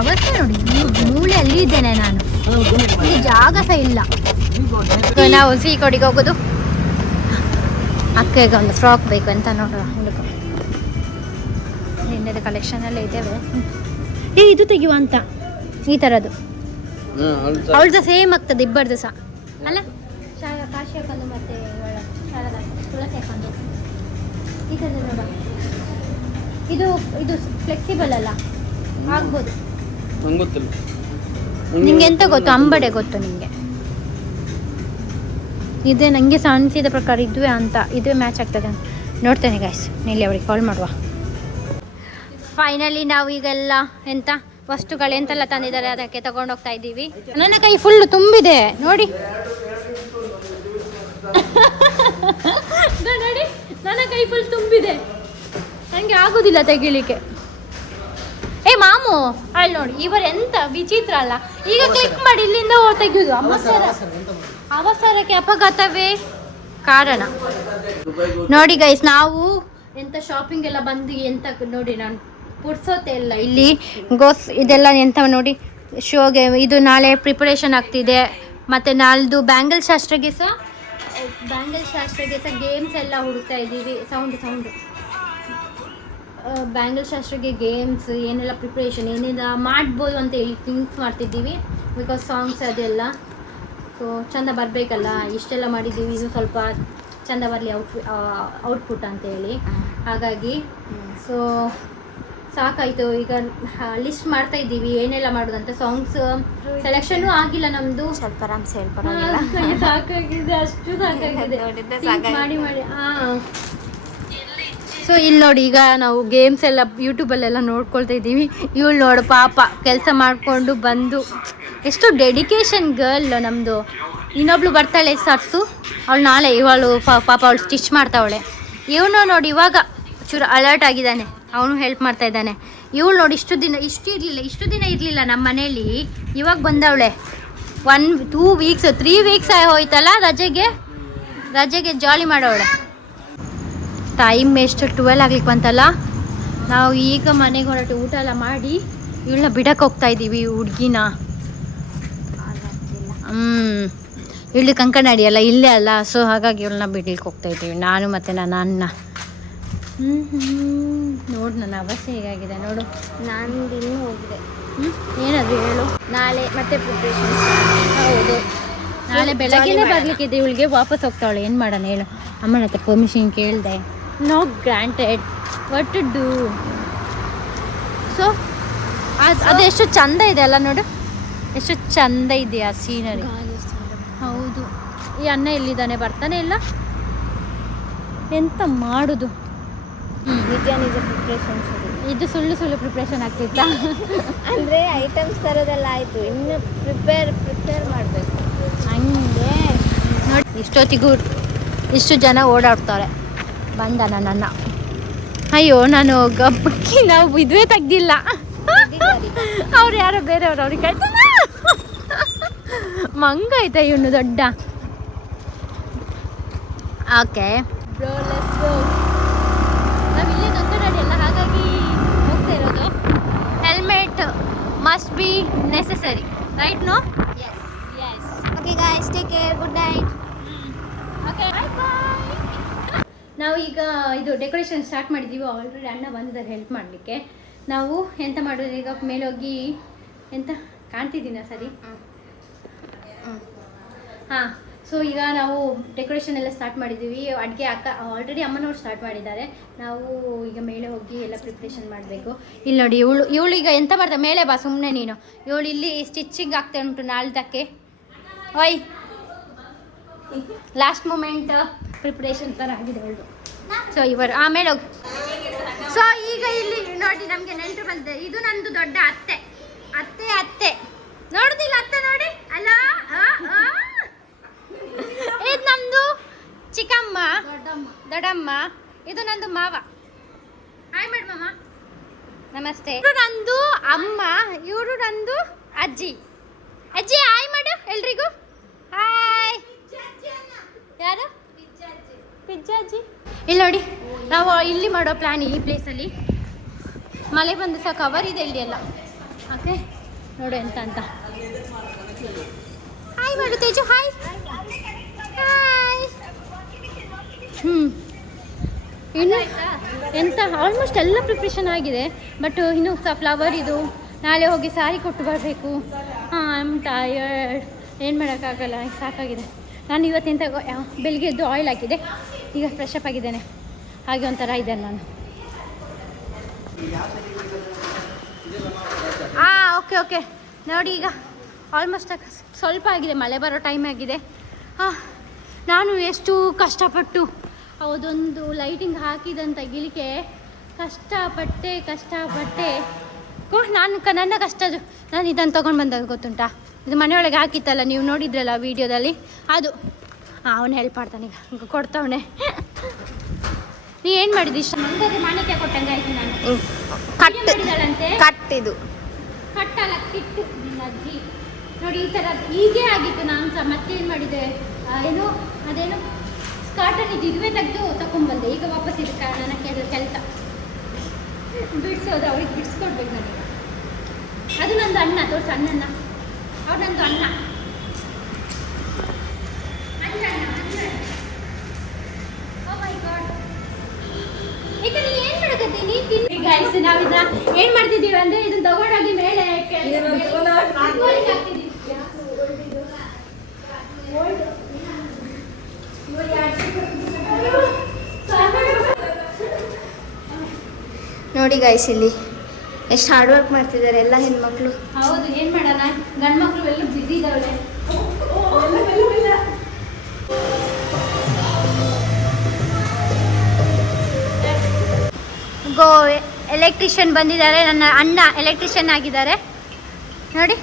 ಅವಸ್ಥೆ ನೋಡಿ, ಈ ಮೂಳೆ ಅಲ್ಲಿ ಇದ್ದೇನೆ ನಾನು. ಇಲ್ಲಿ ಜಾಗ ಸಹ ಇಲ್ಲ. ನಾವು ಸೀಕೋಡಿಗೆ ಹೋಗೋದು. ಅಕ್ಕಗೆ ಒಂದು ಫ್ರಾಕ್ ಬೇಕು ಅಂತ ನೋಡುವ. ನಿನ್ನೆದ ಕಲೆಕ್ಷನ್ ಎಲ್ಲ ಇದ್ದೇವೆ. ಇದು ತೆಗೆಯುವ ಅಂತ, ಈ ಥರದ್ದು. ಅವಳು ಸಹ ಸೇಮ್ ಆಗ್ತದೆ, ಇಬ್ಬರದು ಸಹ ಅಲ್ಲ. ಕಾಶಿ ಹಾಕೊಂಡು ಮತ್ತೆ ತುಳಸಿ ಹಾಕೊಂಡು ಈ ಥರದ್ದು ನೋಡುವ. ಇದು ಫ್ಲೆಕ್ಸಿಬಲ್ ಅಲ್ಲ, ಆಗ್ಬೋದು. ನಿಂಗೆ ಎಂತ ಗೊತ್ತು? ಅಂಬಡೆ ಗೊತ್ತು ನಿಂಗೆ? ಇದೇ ನನಗೆ ಸಹ ಅನಿಸಿದ ಪ್ರಕಾರ ಇದುವೇ ಅಂತ, ಇದುವೇ ಮ್ಯಾಚ್ ಆಗ್ತದೆ ಅಂತ ನೋಡ್ತೇನೆ ಗೈಸ್. ನಿಲ್ಲಿ ಅವಳಿಗೆ ಕಾಲ್ ಮಾಡುವ. ಫೈನಲಿ ನಾವು ಈಗೆಲ್ಲ ಎಂತ ವಸ್ತುಗಳು ಎಂತೆಲ್ಲ ತಂದಿದ್ದಾರೆ ಅದಕ್ಕೆ ತಗೊಂಡೋಗ್ತಾ ಇದ್ದೀವಿ. ನನ್ನ ಕೈ ಫುಲ್ ತುಂಬಿದೆ ನೋಡಿ. ನೋಡಿ, ನನ್ನ ಕೈ ಫುಲ್ ತುಂಬಿದೆ. ನನಗೆ ಆಗೋದಿಲ್ಲ ತೆಗಿಲಿಕ್ಕೆ. ಏ ಮಾಮು, ಅಲ್ಲಿ ನೋಡಿ, ಇವರು ಎಂತ ವಿಚಿತ್ರ ಅಲ್ಲ. ಈಗ ಕ್ಲಿಕ್ ಮಾಡಿ ಇಲ್ಲಿಂದ ತೆಗೆಯುವುದು. ಅವಸರಕ್ಕೆ ಅಪಘಾತವೇ ಕಾರಣ. ನೋಡಿ ಗೈಸ್, ನಾವು ಎಂತ ಶಾಪಿಂಗ್ ಎಲ್ಲ ಬಂದು ಎಂತ ನೋಡಿ, ನಾನು ಪುರ್ಸೋತೆ ಇಲ್ಲ ಇಲ್ಲಿ ಇದೆಲ್ಲ ಎಂತ ನೋಡಿ. ಶೋಗೆ ಇದು ನಾಳೆ ಪ್ರಿಪರೇಷನ್ ಆಗ್ತಿದೆ. ಮತ್ತು ನಾಳ್ದು ಬ್ಯಾಂಗಲ್ ಶಾಸ್ತ್ರಗೆ ಸಹ ಗೇಮ್ಸ್ ಎಲ್ಲ ಹುಡುಕ್ತಾ ಇದ್ದೀವಿ. ಸೌಂಡು ಬ್ಯಾಂಗಲ್ ಶಾಸ್ತ್ರಗೆ ಗೇಮ್ಸ್ ಏನೆಲ್ಲ ಪ್ರಿಪ್ರೇಷನ್ ಏನೆಲ್ಲ ಮಾಡ್ಬೋದು ಅಂತ ಹೇಳಿ ಥಿಂಕ್ಸ್ ಮಾಡ್ತಿದ್ದೀವಿ. ಬಿಕಾಸ್ ಸಾಂಗ್ಸ್ ಅದೆಲ್ಲ ಸೊ ಚೆಂದ ಬರಬೇಕಲ್ಲ. ಇಷ್ಟೆಲ್ಲ ಮಾಡಿದ್ದೀವಿ, ಇದು ಸ್ವಲ್ಪ ಚೆಂದ ಬರಲಿ ಔಟ್ಪುಟ್ ಅಂತೇಳಿ. ಹಾಗಾಗಿ ಸೊ ಸಾಕಾಯಿತು. ಈಗ ಲಿಸ್ಟ್ ಮಾಡ್ತಾ ಇದ್ದೀವಿ ಏನೆಲ್ಲ ಮಾಡೋದಂತ. ಸಾಂಗ್ಸ್ ಸೆಲೆಕ್ಷನ್ನೂ ಆಗಿಲ್ಲ ನಮ್ಮದು. ಸ್ವಲ್ಪ ಸಾಕಾಗಿದೆ, ಅಷ್ಟು ಸಾಕಾಗಿದೆ ಮಾಡಿ. ಸೊ ಇಲ್ಲಿ ನೋಡಿ, ಈಗ ನಾವು ಗೇಮ್ಸ್ ಎಲ್ಲ ಯೂಟ್ಯೂಬಲ್ಲೆಲ್ಲ ನೋಡ್ಕೊಳ್ತಾ ಇದ್ದೀವಿ. ಇವಳು ನೋಡು ಪಾಪ ಕೆಲಸ ಮಾಡಿಕೊಂಡು ಬಂದು, ಎಷ್ಟು ಡೆಡಿಕೇಶನ್ ಗರ್ಲ್ ನಮ್ಮದು. ಇನ್ನೊಬ್ಳು ಬರ್ತಾಳೆ ಸರ್ಸು, ಅವಳು ನಾಳೆ. ಪಾಪ ಅವಳು ಸ್ಟಿಚ್ ಮಾಡ್ತಾವಳೆ. ಇವನು ನೋಡಿ ಇವಾಗ ಚೂರು ಅಲರ್ಟ್ ಆಗಿದ್ದಾನೆ, ಅವನು ಹೆಲ್ಪ್ ಮಾಡ್ತಾ ಇದ್ದಾನೆ. ಇವಳು ನೋಡಿ ಇಷ್ಟು ದಿನ ಇರಲಿಲ್ಲ ನಮ್ಮ ಮನೇಲಿ. ಇವಾಗ ಬಂದವಳೆ. 2 ವೀಕ್ಸ್ 3 ವೀಕ್ಸ್ ಹೋಯ್ತಲ್ಲ ರಜೆಗೆ ಜಾಲಿ ಮಾಡೋವಳೆ. ಟೈಮ್ ಎಷ್ಟು 12 ಆಗ್ಲಿಕ್ಕೆ ಬಂತಲ್ಲ. ನಾವು ಈಗ ಮನೆಗೆ ಹೊರಟು ಊಟ ಎಲ್ಲ ಮಾಡಿ ಇವಳನ್ನ ಬಿಡಕ್ಕೆ ಹೋಗ್ತಾ ಇದ್ದೀವಿ, ಹುಡುಗಿನ. ಇಲ್ಲಿ ಕಂಕನಾಡಿ ಅಲ್ಲ, ಇಲ್ಲೇ ಅಲ್ಲ. ಸೊ ಹಾಗಾಗಿ ಇವಳನ್ನ ಬಿಡ್ಲಿಕ್ಕೆ ಹೋಗ್ತಾ ಇದ್ದೀವಿ, ನಾನು ಮತ್ತು ನನ್ನ ಅಣ್ಣ. ನೋಡು ನನ್ನ ಅವಸ್ಥೆ ಹೇಗಾಗಿದೆ ನೋಡು. ನಾನು ಇನ್ನೂ ಹೋಗಿದೆ. ಏನಾದರೂ ಹೇಳು. ನಾಳೆ ಮತ್ತೆ ಪ್ರಿಪ್ರೇಷನ್. ಹೌದು, ನಾಳೆ ಬೆಳಗ್ಗೆನೇ ಬರಲಿಕ್ಕಿದೆ. ಇವಳಿಗೆ ವಾಪಸ್ ಹೋಗ್ತಾವಳೆ. ಏನು ಮಾಡೋಣ ಹೇಳು. ಅಮ್ಮನ ಹತ್ರ ಪರ್ಮಿಷನ್ ಕೇಳಿದೆ. No granted, what to do. So ಅದು ಎಷ್ಟು ಚಂದ ಇದೆ ಅಲ್ಲ ನೋಡು, ಎಷ್ಟು ಚಂದ ಇದೆ ಆ ಸೀನರಿ. ಹೌದು. ಈ ಅಣ್ಣ ಎಲ್ಲಿದ್ದಾನೆ? ಬರ್ತಾನೆ ಇಲ್ಲ. ಎಂತ ಮಾಡೋದು. ನಿಜ ಪ್ರಿಪ್ರೇಷನ್ಸ್ ಇದು ಸುಳ್ಳು ಪ್ರಿಪ್ರೇಷನ್ ಆಗ್ತಿತ್ತ. ಅಂದರೆ ಐಟಮ್ಸ್ ತರೋದೆಲ್ಲ ಆಯಿತು, ಇನ್ನು ಪ್ರಿಪೇರ್ ಮಾಡಬೇಕು. ಹಂಗೆ ನೋಡಿ, ಇಷ್ಟೊತ್ತಿಗೂ ಇಷ್ಟು ಜನ ಓಡಾಡ್ತಾರೆ. ಬಂದ ನನ್ನ. ಅಯ್ಯೋ, ನಾನು ನಾವು ಇದುವೇ ತೆಗ್ದಿಲ್ಲ. ಅವ್ರು ಯಾರೋ ಬೇರೆಯವ್ರು, ಅವ್ರಿಗೆ ಕಾಯ್ತಾನ. ಮಂಗ ಆಯ್ತಾ ಇವನು ದೊಡ್ಡ. ಓಕೆ, ನಾವಿಲ್ಲೇ ಕಂಕನಾಡಿ ಅಲ್ಲ, ಹಾಗಾಗಿ ಹೋಗ್ತಾ ಇರೋದು. Helmet must be necessary, right? No? Yes. Okay guys, take care, good night. Okay, bye. ನಾವು ಈಗ ಇದು ಡೆಕೋರೇಷನ್ ಸ್ಟಾರ್ಟ್ ಮಾಡಿದ್ದೀವಿ. ಆಲ್ರೆಡಿ ಅಣ್ಣ ಬಂದಿದ್ದಾರೆ ಹೆಲ್ಪ್ ಮಾಡಲಿಕ್ಕೆ. ನಾವು ಎಂತ ಮಾಡೋದು ಈಗ, ಮೇಲೆ ಹೋಗಿ ಎಂತ ಕಾಣ್ತಿದ್ದೀನ ಸರಿ? ಹಾಂ. ಸೊ ಈಗ ನಾವು ಡೆಕೋರೇಷನ್ ಎಲ್ಲ ಸ್ಟಾರ್ಟ್ ಮಾಡಿದ್ದೀವಿ. ಅಡುಗೆ ಅಕ್ಕ ಆಲ್ರೆಡಿ ಅಮ್ಮನವ್ರು ಸ್ಟಾರ್ಟ್ ಮಾಡಿದ್ದಾರೆ. ನಾವು ಈಗ ಮೇಲೆ ಹೋಗಿ ಎಲ್ಲ ಪ್ರಿಪ್ರೇಷನ್ ಮಾಡಬೇಕು. ಇಲ್ಲಿ ನೋಡಿ, ಇವಳು ಈಗ ಎಂತ ಮಾಡ್ತಾ ಮೇಲೆ ಬಾ ಸುಮ್ಮನೆ ನೀನು. ಇವಳು ಇಲ್ಲಿ ಸ್ಟಿಚಿಂಗ್ ಆಗ್ತಾ ಉಂಟು ನಾಳ್ದಕ್ಕೆ. ಓಯ್, ಲಾಸ್ಟ್ ಮೂಮೆಂಟ್ ಪ್ರಿಪ್ರೇಷನ್ ಥರ ಆಗಿದೆ ಅವಳು. ಸೊ ಇವರು ಆಮೇಲೆ ಹೋಗಿ. ಸೊ ಈಗ ಇಲ್ಲಿ ನೋಡಿ ನಮ್ಗೆ ನೆಂಟರು ಬಂದಿದೆ. ಇದು ನಂದು ದೊಡ್ಡ ಅತ್ತೆ ಅತ್ತೆ ಅತ್ತೆ ನೋಡುದಿಲ್ಲ ಅತ್ತೆ ನೋಡಿ ಅಲ್ಲ. ಇದು ನಮ್ದು ಚಿಕ್ಕಮ್ಮ ದೊಡ್ಡಮ್ಮ. ಇದು ನಂದು ಮಾವ. ಹಾಯ್ ಮೇಡ್ ಮಾಮ ನಮಸ್ತೆ. ಇವರು ನಂದು ಅಮ್ಮ, ಇವರು ನಂದು ಅಜ್ಜಿ. ಅಜ್ಜಿ ಹಾಯ್ ಮಾಡು ಎಲ್ರಿಗೂ. ಹಾಯ್. ಯಾರು? ಪಿಜ್ಜಾಜ್ಜಿ. ಇಲ್ಲಿ ನೋಡಿ ನಾವು ಇಲ್ಲಿ ಮಾಡೋ ಪ್ಲ್ಯಾನ್ ಈ ಪ್ಲೇಸಲ್ಲಿ. ಮಳೆ ಬಂದು ಸಹ ಕವರ್ ಇದೆ ಇಲ್ಲಿ ಎಲ್ಲ. ಓಕೆ ನೋಡು ಎಂತ ಅಂತ. ಹಾಯ್ ಮಾಡು ತೇಜು. Hi hi. ಇನ್ನು ಎಂತ ಆಲ್ಮೋಸ್ಟ್ ಎಲ್ಲ ಪ್ರಿಪ್ರೇಷನ್ ಆಗಿದೆ. ಬಟ್ ಇನ್ನೂ ಸಹ ಫ್ಲವರ್ ಇದು ನಾಳೆ ಹೋಗಿ ಸಾರಿ ಕೊಟ್ಟು ಬರಬೇಕು. I am tired. ಏನು ಮಾಡೋಕ್ಕಾಗಲ್ಲ, ಸಾಕಾಗಿದೆ. ನಾನು ಇವತ್ತೆಂತ ಬೆಳಿಗ್ಗೆ ಎದ್ದು ಆಯಿಲ್ ಹಾಕಿದೆ, ಈಗ ಫ್ರೆಶ್ ಅಪ್ ಆಗಿದ್ದೇನೆ. ಹಾಗೆ ಒಂಥರ ಇದ್ದೇನೆ ನಾನು. ಓಕೆ ಓಕೆ ನೋಡಿ ಈಗ ಆಲ್ಮೋಸ್ಟ್ ಸ್ವಲ್ಪ ಆಗಿದೆ, ಮಳೆ ಬರೋ ಟೈಮ್ ಆಗಿದೆ. ನಾನು ಎಷ್ಟು ಕಷ್ಟಪಟ್ಟು ಅದೊಂದು ಲೈಟಿಂಗ್ ಹಾಕಿದಂತ ತೆಗಿಲಿಕ್ಕೆ ಕಷ್ಟಪಟ್ಟೆ. ನನ್ನ ಕಷ್ಟ. ನಾನು ಇದನ್ನು ತೊಗೊಂಡು ಬಂದಾಗ ಗೊತ್ತುಂಟಾ, ಇದು ಮನೆಯೊಳಗೆ ಹಾಕಿತ್ತಲ್ಲ, ನೀವು ನೋಡಿದ್ರಲ್ಲ ವೀಡಿಯೋದಲ್ಲಿ, ಅದು ಅವನು ಹೆಲ್ಪ್ ಮಾಡ್ತಾನೆ ಈಗ ಕೊಡ್ತಾವನೆ. ನೀ ಏನು ಮಾಡಿದ್ದು ಇಷ್ಟ ಮಂಗಗೆ ಮಾಣಿಕ್ಯ ಕೊಟ್ಟಂಗೆ ಆಯ್ತು. ನಾನು ಮಾಡಿದಾಳಂತೆ ಕಟ್ಟಿದು ಕಟ್ಟಲ್ಲ ಕಿಟ್ಟು ನಿನ್ನ ಅಜ್ಜಿ ನೋಡಿ. ಈ ಥರ ಹೀಗೆ ಆಗಿತ್ತು. ನಾನು ಸಹ ಮತ್ತೇನು ಮಾಡಿದೆ, ಅದೇನು ಸ್ಕಾರ್ಟನ್ನು ಇದುವೇ ತೆಗೆದು ತಗೊಂಡ್ಬಂದೆ. ಈಗ ವಾಪಸ್ ಇದು ನನ್ನ ಕೆಲಸ ಬಿಡಿಸೋದು, ಅವ್ರಿಗೆ ಬಿಡಿಸ್ಕೊಡ್ಬೇಕು ನನಗೆ. ಅದು ನಂದು ಅಣ್ಣ, ತೋರಿಸು ಅಣ್ಣನ. ಅವ್ರು ನಂದು ಅಣ್ಣ. ಈಗ ನೀನು ಏನು ಮಾಡಕತ್ತೀನಿ? ಗೈಸ್ ನಾವಿದ ಏನು ಮಾಡ್ತಿದ್ದೀವಿ ಅಂದರೆ ಇದನ್ನ ತಗೊಂಡೋಗಿ ಮೇಲೆ ನೋಡಿ ಗೈಸ್ ಇಲ್ಲಿ ಎಷ್ಟು ಹಾರ್ಡ್ ವರ್ಕ್ ಮಾಡ್ತಿದ್ದಾರೆ ಎಲ್ಲ ಹೆಣ್ಮಕ್ಳು. ಹೌದು, ಏನು ಮಾಡೋಣ, ಗಂಡು ಮಕ್ಕಳು ಎಲ್ಲ ಬಿಸಿ ಇದ್ದಾವೆ. ಎಲೆಕ್ಟ್ರಿಷಿಯನ್ ಬಂದಿದ್ದಾರೆ. ನನ್ನ ಅಣ್ಣ ಎಲೆಕ್ಟ್ರಿಷಿಯನ್ ಆಗಿದ್ದಾರೆ ನೋಡಿ.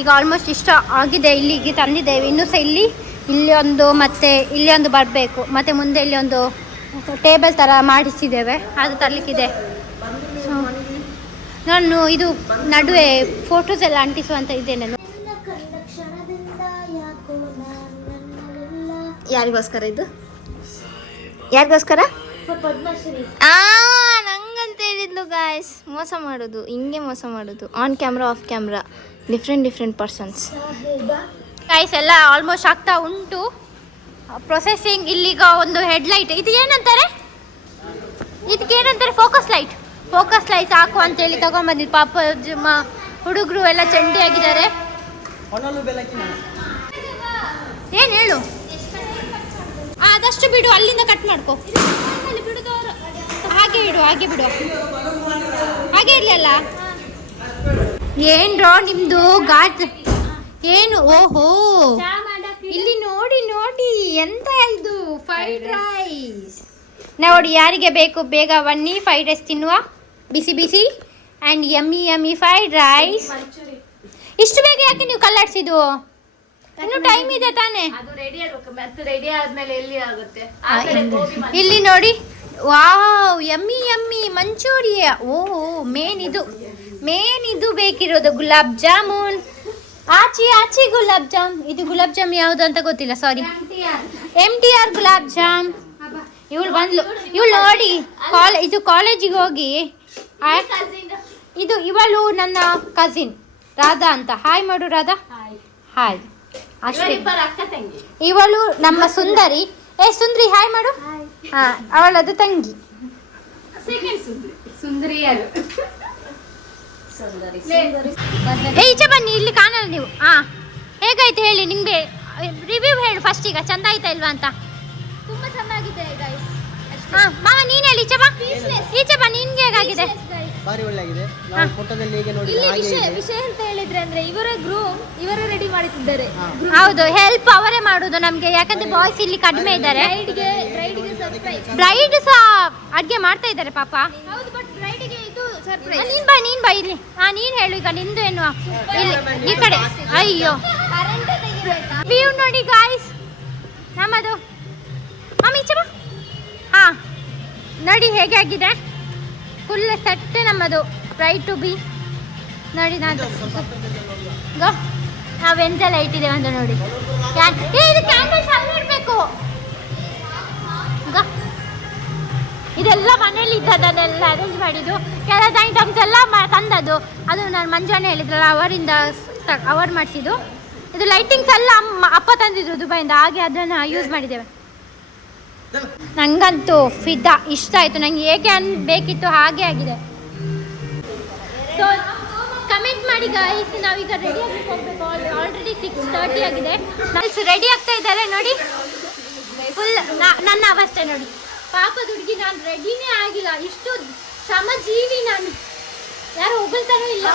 ಈಗ ಆಲ್ಮೋಸ್ಟ್ ಇಷ್ಟ ಆಗಿದೆ, ಇಲ್ಲಿಗೆ ತಂದಿದ್ದೇವೆ. ಇನ್ನೂ ಸಹ ಇಲ್ಲಿ ಒಂದು ಮತ್ತು ಇಲ್ಲಿ ಒಂದು ಬರಬೇಕು. ಮತ್ತು ಮುಂದೆ ಇಲ್ಲಿ ಒಂದು ಟೇಬಲ್ ಥರ ಮಾಡಿಸಿದ್ದೇವೆ, ಅದು ತರಲಿಕ್ಕಿದೆ. ನಾನು ಇದು ನಡುವೆ ಫೋಟೋಸ್ ಎಲ್ಲ ಅಂಟಿಸುವಂತ ಇದ್ದೇನೆ. ಯಾರಿಗೋಸ್ಕರ ಇದು? ಯಾರಿಗೋಸ್ಕರ? ನಂಗಂತ ಹೇಳಿದ್ಲು ಗಾಯ್ಸ್. ಮೋಸ ಮಾಡೋದು, ಹಿಂಗೆ ಮೋಸ ಮಾಡೋದು. On camera off camera different persons. Guys ಎಲ್ಲ ಆಲ್ಮೋಸ್ಟ್ ಆಗ್ತಾ ಉಂಟು. ಪ್ರೊಸೆಸಿಂಗ್. ಇಲ್ಲಿಗ ಒಂದು ಹೆಡ್ಲೈಟ್, ಇದು ಏನಂತಾರೆ, ಇದಕ್ಕೆ ಏನಂತಾರೆ, ಫೋಕಸ್ ಲೈಟ್ ಹಾಕು ಅಂತೇಳಿ ತಗೊಂಡ್ಬಂದಿದ್ದು. ಪಾಪ ಹುಡುಗರು ಎಲ್ಲ ಚಂಡಿ ಆಗಿದ್ದಾರೆ. ಏನು ಹೇಳು? ಆದಷ್ಟು ಬಿಡು, ಅಲ್ಲಿಂದ ಕಟ್ ಮಾಡ್ಕೊ. ಹಾಗೆ ಬಿಡು ಹಾಗೆ ಇರ್ಲಿಲ್ಲ. ಏನ್ರೋ ನಿಮ್ದು ಘಾಟ್ ಏನು? ಓಹೋ, ಇಲ್ಲಿ ನೋಡಿ ಎಂತ ಇದು ಫ್ರೈಡ್ ರೈಸ್ ನೋಡಿ. ಯಾರಿಗೆ ಬೇಕು ಬೇಗ ಬನ್ನಿ, ಫ್ರೈಡ್ ರೈಸ್ ತಿನ್ನುವ. ಬಿಸಿ ಆ್ಯಂಡ್ ಯಮ್ಮಿ ಫ್ರೈಡ್ ರೈಸ್. ಇಷ್ಟು ಬೇಗ ಯಾಕೆ ನೀವು ಕಲ್ಲಾಡ್ಸಿದ್ದು? ಇನ್ನು ಟೈಮ್ ಇದೆ ತಾನೇ? ಇಲ್ಲಿ ನೋಡಿ, ವಾವ್, ಯಮ್ಮಿ ಮಂಚೂರಿಯ. ಓಹೋ, ಮೇನ್ ಇದು ಬೇಕಿರೋದು. ಗುಲಾಬ್ ಜಾಮೂನ್. ಆಚಿ ಗುಲಾಬ್ ಜಾಮ್. ಇದು ಗುಲಾಬ್ ಜಾಮ್ ಯಾವುದು ಅಂತ ಗೊತ್ತಿಲ್ಲ, ಸಾರಿ. MTR ಗುಲಾಬ್ ಜಾಮ್. ಇವಳು ನೋಡಿ, ಇದು ಕಾಲೇಜಿಗೆ ಹೋಗಿ ಇವಳು ನನ್ನ ಕಸಿನ್ ರಾಧಾ ಅಂತ. ಹಾಯ್ ಮಾಡು ರಾಧಾ. ಹಾಯ್. ಅಷ್ಟೇ, ಇವಳು ನಮ್ಮ ಸುಂದರಿ. ಸುಂದ್ರಿ ಹಾಯ್ ಮಾಡು. ಅವಳದು ತಂಗಿ. ಈಚೆ ಬನ್ನಿ, ಇಲ್ಲಿ ಕಾಣಲ್ಲ ನೀವು. ಹೇಗಾಯ್ತು ಹೇಳಿ, ನಿಮ್ಗೆ ರಿವ್ಯೂ ಹೇಳು ಫಸ್ಟ್. ಈಗ ಚಂದ ಆಯ್ತಾ ಇಲ್ವಾ ಅಂತ? ತುಂಬಾ ಚೆನ್ನಾಗಿದೆ ಗೈಸ್. ಮಾವ ನೀನ್ ಹೇಳಿ, ಈಚೆ ಬಾ. ನಿನ್ಗೆ ಹೇಗಾಗಿದೆ? ಭಾರಿ ಒಳ್ಳೆ ಆಗಿದೆ. ನಾವು ಫೋಟೋದಲ್ಲಿ ಹೇಗೆ ನೋಡಿ ಇಲ್ಲಿ ಹಾಗೆ ಇದೆ. ವಿಷಯ ಅಂತ ಹೇಳಿದ್ರೆ ಅಂದ್ರೆ ಇವರ ಗ್ರೂಮ್ ಇವರೇ ರೆಡಿ ಮಾಡುತ್ತಿದ್ದಾರೆ. ಹೌದು, ಹೆಲ್ಪ್ ಅವರೇ ಮಾಡುದು ನಮ್ಗೆ, ಯಾಕಂದ್ರೆ ಬಾಯ್ಸ್ ಇಲ್ಲಿ ಕಡಿಮೆ ಇದ್ದಾರೆ. ಬ್ರೈಡ್ಗೆ ಸರ್ಪ್ರೈಸ್. ಬ್ರೈಡ್ ಸಹ ಅಡ್ಗೆ ಮಾಡ್ತಾ ಇದ್ದಾರೆ ಪಾಪ. ಹೌದು, ಬಟ್ ಬ್ರೈಡ್ಗೆ ಇದು ಸರ್ಪ್ರೈಸ್. ನೀನ್ ಬಾ ಇಲ್ಲಿ. ನೀನ್ ಹೇಳು ಈಗ ನಿಂದು ಏನು ಇಲ್ಲಿ ಈ ಕಡೆ. ಅಯ್ಯೋ ಕರೆಂಟ್ ತೆಗಿಬೇಕಾ? ವ್ಯೂ ನೋಡಿ ಗಾಯ್ಸ್ ನಮ್ಮದು. ಮಮ್ಮಿ ಈಚೆ ಬಾ. ಹಾ ನೋಡಿ ಹೇಗೆ ಆಗಿದೆ, ಫುಲ್ ಸೆಟ್ ನಮ್ಮದು ಬ್ರೈಡ್ ಟು ಬಿ. ನೋಡಿ ನಾನು ನಾವೆಂತ ಲೈಟ್ ಇದೆ ಅಂತ ನೋಡಿ. ಇದು ಕ್ಯಾಂಡಲ್ಸ್ ಅಲ್ಲಿ ಇಡಬೇಕು. ಇದೆಲ್ಲ ಮನೇಲಿ ಇದ್ದದನ್ನೆಲ್ಲ ಅರೇಂಜ್ ಮಾಡಿದ್ದು. ಕೆಲವು ಐಟಮ್ಸ್ ಎಲ್ಲ ತಂದದ್ದು, ಅದು ನಾನು ಮಂಜಾನೆ ಹೇಳಿದ್ರಲ್ಲ ಅವರಿಂದ ಅವರ್ ಮಾಡಿಸಿದ್ದು. ಇದು ಲೈಟಿಂಗ್ಸ್ ಎಲ್ಲ ಅಪ್ಪ ತಂದಿದ್ದು ದುಬೈಯಿಂದ, ಹಾಗೆ ಅದನ್ನು ಯೂಸ್ ಮಾಡಿದ್ದೇವೆ. ನಂಗಂತೂ ಫಿದಾ ಇಷ್ಟ ಆಯಿತು, ನಂಗೆ ಹೇಗೆ ಬೇಕಿತ್ತು ಹಾಗೆ ಆಗಿದೆ. ಸೊ ಕಮೆಂಟ್ ಮಾಡಿ ಗಾಯ್ಸ್. ನಾವೀಗ ರೆಡಿ ಆಗಿ ಹೋಗ್ಬೇಕು. ಆಲ್ರೆಡಿ 6:30 ಆಗಿದೆ. ರೆಡಿ ಆಗ್ತಾ ಇದ್ದಾರೆ ನೋಡಿ. ಫುಲ್ ನನ್ನ ಅವಸ್ಥೆ ನೋಡಿ, ಪಾಪದ ಹುಡುಗಿ. ನಾನು ರೆಡಿನೇ ಆಗಿಲ್ಲ, ಇಷ್ಟು ಶ್ರಮಜೀವಿ ನಾನು. ಯಾರು ಹೊಗಳ್ತಾನೂ ಇಲ್ಲ.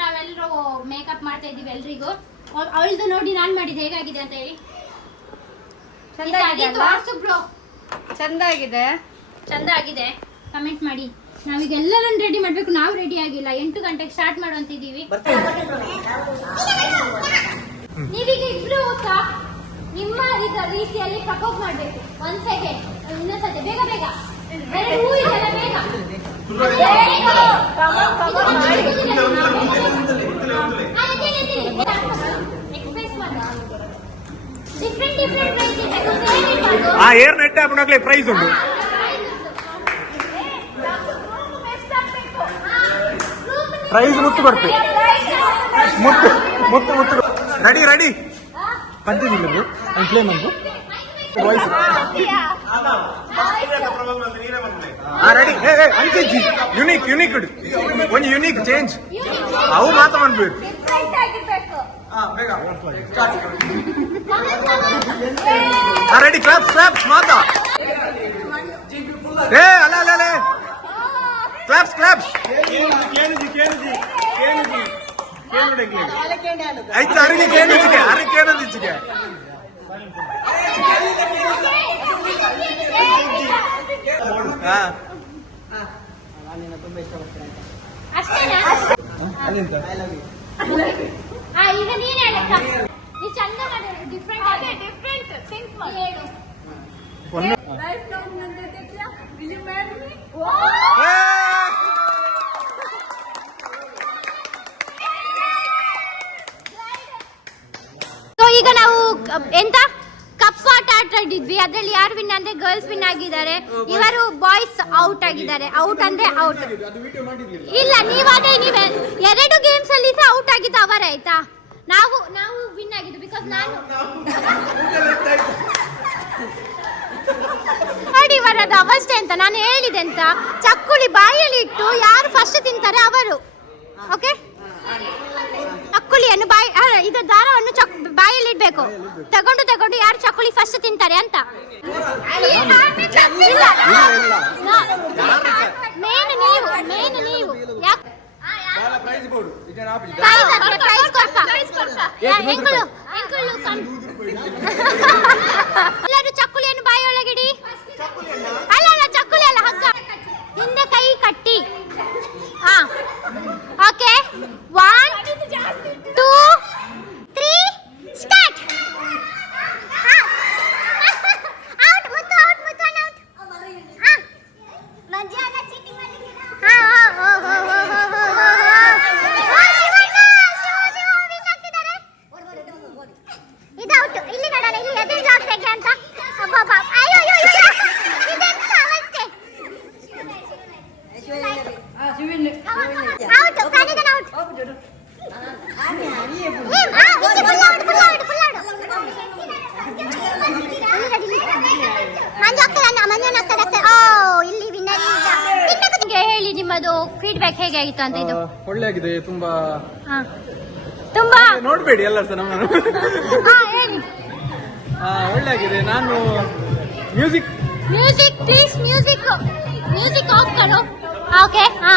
ನಾವೆಲ್ಲರೂ ಮೇಕಪ್ ಮಾಡ್ತಾ ಇದೀವಿ ಎಲ್ರಿಗೂ. ಅವಳದು ನೋಡಿ ನಾನು ಮಾಡಿದ್ದು ಹೇಗಾಗಿದೆ ಅಂತ ಹೇಳಿ. ಚಂದ ಆಗಿದೆ. ಚಂದ ಆಗಿದೆ, ಕಮೆಂಟ್ ಮಾಡಿ. ನಾವೀಗ ಎಲ್ಲರನ್ನು ರೆಡಿ ಮಾಡಬೇಕು. ನಾವು ರೆಡಿ ಆಗಿಲ್ಲ, 8 ಗಂಟೆಗೆ ಸ್ಟಾರ್ಟ್ ಮಾಡುವಂತಿದ್ದೀವಿ. ನೀವೀಗ ಇಬ್ರು ನಿಮ್ಮ ರೀತಿಯಲ್ಲಿ ಪ್ರಪೋಸ್ ಮಾಡಬೇಕು. 1 ಸೆಕೆಂಡ್, ಇನ್ನೊಂದ್ಸತಿ ಬೇಗ ಬೇಗ. 2 ಹೂ ಇದೆಲ್ಲ ಬೇಗ. ಏರ್ ನೆಟ್ ಹಾಕೊಂಡಾಗ್ಲೇ ಪ್ರೈಸ್ ಉಂಟು. ಪ್ರೈಸ್ ಮುತ್ತು ಬರ್ತದೆ. ಮುತ್ತು ಮುತ್ತು ಮುತ್ತು. ರೆಡಿ ರೆಡಿ ಕಂಟಿನ್ಯೂ ಪ್ಲೇ ಮಾಡ್ದು ವಾಯ್ಸ್. ರೆಡಿ ಅಂಕೇಜಿ ಯುನೀಕ್ ಯುನೀಕ್ ಒಂದು ಯುನೀಕ್ ಚೇಂಜ್ ಅವು ಮಾತ್ರ ಮಾಡ್ಬೇಕು. ರೆಡಿ ಕ್ಲಾಪ್ಸ್ ಕ್ಲಾಪ್ಸ್ ಮಾತಾ. ಅಲ್ಲ ಅಲ್ಲ ಅಲ್ಲ ಕ್ಲಾಪ್ಸ್ ಕ್ಲಾಪ್ಸ್ ಆಯ್ತು. ಅರಿಗೆ ಕೇಳಿಸಿಕೆ ಅರಿಗೆ ಕೇಳಿಸಿಕೆ ತುಂಬಾ ಇಷ್ಟಪಡ್ತೀನಿ. ಅಷ್ಟೇನಾ? ಈಗ ನೀನ್ ಹೇಳಕ್ಕ. ಈ ಚಂದ ಮಾಡಿ ಡಿಫ್ರೆಂಟ್ ಆಗಿ ಡಿಫ್ರೆಂಟ್ ಥಿಂಕ್ ಮಾಡಿ ಹೇಳು. ಲೈಫ್ ಲಾಂಗ್ ನನ್ನ ಜೊತೆ ಕ್ಯಾ will you marry me? So ಈಗ ನಾವು ಎಂತ ಕಪ್ ಆಟ ಆಡಿದ್ವಿ. ಅದ್ರಲ್ಲಿ ಯಾರು ವಿನ್ ಅಂದ್ರೆ ಗರ್ಲ್ಸ್ ವಿನ್ ಆಗಿದ್ದಾರೆ. ಇವರು ಬಾಯ್ಸ್ ಔಟ್ ಆಗಿದ್ದಾರೆ. ಔಟ್ ಅಂದ್ರೆ ಔಟ್ ಇಲ್ಲ. ನೀವೇ 2 ಗೇಮ್ಸ್ ಅಲ್ಲಿ ಸಹ ಔಟ್ ಆಗಿದ್ದು ಅವರೇ ಆಯ್ತಾ. ನಾವು ವಿನ್ ಆಗಿದ್ದು ಬಿಕಾಸ್ ನಾನು ನೋಡಿ ಇವರದ್ದು ಅವಸ್ಥೆ ಅಂತ ನಾನು ಹೇಳಿದೆ ಅಂತ. ಚಕ್ಕುಳಿ ಬಾಯಲ್ಲಿ ಇಟ್ಟು ಯಾರು ಫಸ್ಟ್ ತಿಂತಾರೆ ಅವರು. ಓಕೆ, ಚಕ್ಕುಳಿಯನ್ನು ಇದು ದಾರವನ್ನು ಬಾಯಲ್ಲಿ ಇಡ್ಬೇಕು. ತಗೊಂಡು ಯಾರು ಚಕ್ಕುಳಿ ಫಸ್ಟ್ ತಿಂತಾರೆ ಅಂತ. ಮೇನ್ ನೀವು ಎಲ್ಲರೂ ಚಕ್ಕುಲಿಯನ್ನು ಬಾಯಿಯೊಳಗಿಡಿ. ಅಲ್ಲ ಚಕ್ಕುಲಿ ಅಲ್ಲ, ಹಗ್ಗ ಹಿಂದೆ ಕೈ ಕಟ್ಟಿ. ಹಾ ಓಕೆ, 1 2 3 ಸ್ಟಾರ್ಟ್. ಔಟ್ ಮುತ್ತು ಔಟ್ ಮುತ್ತು ಔಟ್. ಹಾ ಮಂಜಾನ ಚೀಟಿಂಗ್ ಮಾಡಿದ್ದೀರಾ? ಹಾ ಇದು ಔಟ್. ಇಲ್ಲಿ ನೋಡೋಣ, ಇಲ್ಲಿ ಎದೆ ಜಾಸ್ತಿ ಯಾಕೆ ಅಂತ. ಅಯ್ಯೋ ಇದೆಂತ ಅವಸ್ಥೆ. Out ಕಾಣಿಗನ out. ಮಂಜು ಆಗ್ತದೆ. ಓ ಇಲ್ಲಿ ವಿನ್ನರ್ ಈಗ ನಿಮ್ಮದು ಫೀಡ್ಬ್ಯಾಕ್ ಹೇಗೆ ಆಗಿತ್ತು ಅಂತ ಇದು? ಒಳ್ಳೆ ಆಗಿದೆ ತುಂಬಾ. ಹಾ. ತುಂಬಾ ನೋಡ್ಬೇಡಿ ಎಲ್ಲರೂ ಸಹ ನಮ್ಮನ್ನು. ಹಾ ಹೇಳಿ. ಒಳ್ಳೆ ಆಗಿದೆ. ನಾನು ಮ್ಯೂಸಿಕ್ ಪ್ಲೀಸ್ ಮ್ಯೂಸಿಕ್ ಆಫ್ ಕರೋ. ಓಕೆ. ಹಾ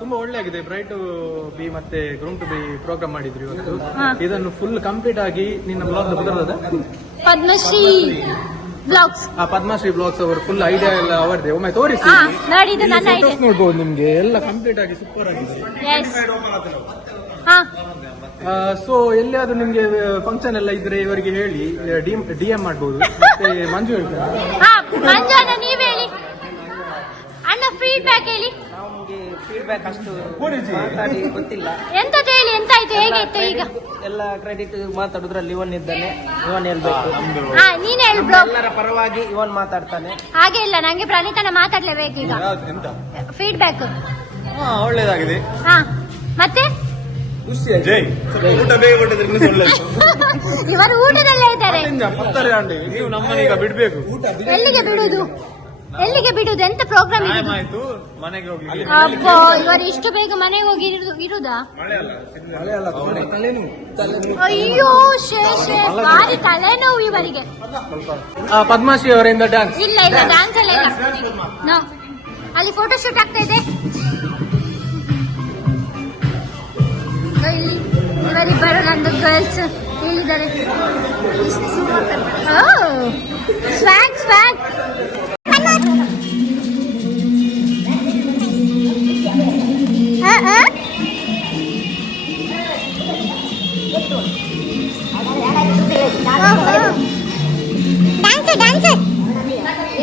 ತುಂಬಾ ಒಳ್ಳೆ ಆಗಿದೆ. ಬ್ರೈಟ್ ಬಿ ಮತ್ತೆ ಗ್ರೂಮ್ ಟು ಬಿ ಪ್ರೋಗ್ರಾಮ್ ಮಾಡಿದ್ರು ಇವತ್ತು. ಹಾ. ಇದನ್ನು ಫುಲ್ ಕಂಪ್ಲೀಟ್ ಆಗಿ ನಿನ್ನ ಬ್ಲಾಗ್ ಬರ್ತದ ಪದ್ಮಶ್ರೀ ಬ್ಲಾಗ್ಸ್. ಪದ್ಮಶ್ರೀ ಬ್ಲಾಗ್ಸ್ ಅವರು ಫುಲ್ ಐಡಿಯಾ ಎಲ್ಲ ಅವರದೇ. ಒಮ್ಮೆ ತೋರಿಸಿ. ಹಾ ನೋಡಿ, ಇದು ನನ್ನ ಐಡಿಯಾ. ನೋಡ್ಬೋದು ನಿಮ್ಗೆ ಎಲ್ಲ ಕಂಪ್ಲೀಟ್ ಆಗಿ ಸೂಪರ್ ಆಗಿದೆ. ಎಸ್. ಹಾ ಸೊ ಎಲ್ಲಿಯಾದ್ರೂ ನಿಮ್ಗೆ ಫಂಕ್ಷನ್ ಎಲ್ಲ ಇದ್ರೆ ಇವರಿಗೆ ಹೇಳಿ DM ಮಾಡ್ಬೋದು. ಮತ್ತೆ ಮಂಜು ಹೇಳ್ತಾರೆ. ಹಾ ಮಂಜು ಅಣ್ಣ ನೀವ್ ಹೇಳಿ ಅಣ್ಣ, ಫೀಡ್ಬ್ಯಾಕ್ ಹೇಳಿ. ನಮ್ಗೆ ಫೀಡ್ಬ್ಯಾಕ್ ಅಷ್ಟು ಮಾತಾಡಿ ಗೊತ್ತಿಲ್ಲ. ಎಂತದ್ದು ಹೇಳಿ, ಎಂತಾಯ್ತು, ಹೇಗಿತ್ತು ಈಗ? ಎಲ್ಲ ಕ್ರೆಡಿಟ್ ಮಾತಾಡುದ್ರಲ್ಲಿ ಇವನ್ ಇದ್ದಾನೆ, ಇವನ್ ಹೇಳ್ಬೇಕು. ಹಾ ನೀನ್ ಹೇಳು ಬ್ರೋ. ಎಲ್ಲರ ಪರವಾಗಿ ಇವನ್ ಮಾತಾಡ್ತಾನೆ. ಹಾಗೆ ಇಲ್ಲ, ನಂಗೆ ಪ್ರಣೀತನ ಮಾತಾಡ್ಲೇಬೇಕು ಈಗ. ಎಂತ ಫೀಡ್ಬ್ಯಾಕ್. ಒಳ್ಳೇದಾಗಿದೆ. ಹಾ ಮತ್ತೆ ಜೈ ಊಟ ಬೇಗ ಕೊಟ್ಟಿದ್ರೆ ಒಳ್ಳೇದು. ಇವರು ಊಟದಲ್ಲೇ ಇದ್ದಾರೆ. ಬರ್ತಾರೆ ಆಂಟಿ, ನೀವು ನಮ್ಮನೀಗ ಬಿಡ್ಬೇಕು. ಎಲ್ಲಿಗೆ ಬಿಡುದು? ಎಂತ ಪ್ರೋಗ್ರಾಮ್ ಇರುದು? ಆಯ್ತು ಮನೆಗೆ ಹೋಗ್ಲಿಕ್ಕೆ. ಅಪ್ಪೋ, ಇವರು ಇಷ್ಟು ಬೇಗ ಮನೆಗೆ ಹೋಗಿ ಇರುದಾ? ಅಯ್ಯೋ ಭಾರಿ ತಲೆನೋವು ಇವರಿಗೆ. ಪದ್ಮಶ್ರೀ ಅವರಿಂದ ಡ್ಯಾನ್ಸ್. ಇಲ್ಲ ಡ್ಯಾನ್ಸ್ ಎಲ್ಲ ಇಲ್ಲ. ನೋ, ಅಲ್ಲಿ ಫೋಟೋ ಶೂಟ್ ಆಗ್ತಾ ಇದೆ. ಇವರಿಬ್ಬರು ನಂದು ಗರ್ಲ್ಸ್ ಹೇಳಿದ್ದಾರೆ. ಸ್ವ್ಯಾಗ್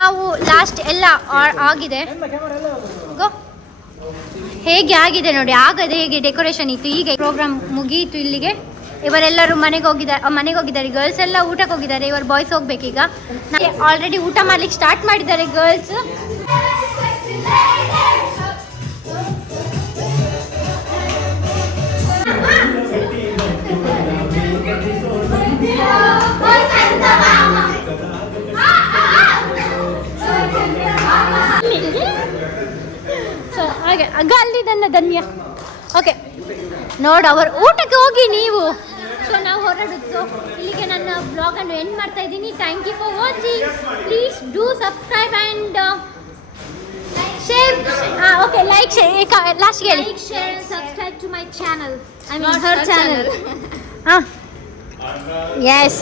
ನಾವು ಲಾಸ್ಟ್ ಎಲ್ಲ ಆಗಿದೆ. ಹೇಗೆ ಆಗಿದೆ ನೋಡಿ, ಆಗದೆ ಹೇಗೆ ಡೆಕೋರೇಷನ್ ಇತ್ತು. ಈಗ ಪ್ರೋಗ್ರಾಮ್ ಮುಗಿಯಿತು ಇಲ್ಲಿಗೆ. ಇವರೆಲ್ಲರೂ ಮನೆಗೆ ಹೋಗಿದ್ದಾರೆ. ಗರ್ಲ್ಸ್ ಎಲ್ಲ ಊಟಕ್ಕೆ ಹೋಗಿದ್ದಾರೆ. ಇವರು ಬಾಯ್ಸ್ ಹೋಗ್ಬೇಕೀಗ. ಆಲ್ರೆಡಿ ಊಟ ಮಾಡ್ಲಿಕ್ಕೆ ಸ್ಟಾರ್ಟ್ ಮಾಡಿದ್ದಾರೆ ಗರ್ಲ್ಸ್. ಹಾಗೆ ಅಲ್ಲಿ ಧನ್ಯ. ಓಕೆ ನೋಡು, ಅವರು ಊಟಕ್ಕೆ ಹೋಗಿ ನೀವು. ಸೊ ನಾವು ಹೊರಡುತ್ತು. ಇಲ್ಲಿಗೆ ನನ್ನ ಬ್ಲಾಗ್ ಅನ್ನು ಎಂಡ್ ಮಾಡ್ತಾ ಇದ್ದೀನಿ. Thank you for watching. Please do subscribe and share. Okay, like share ಲಾಸ್ಟ್ಗೆ ಹೇಳಿ. Like share subscribe to my channel. I mean her channel. S.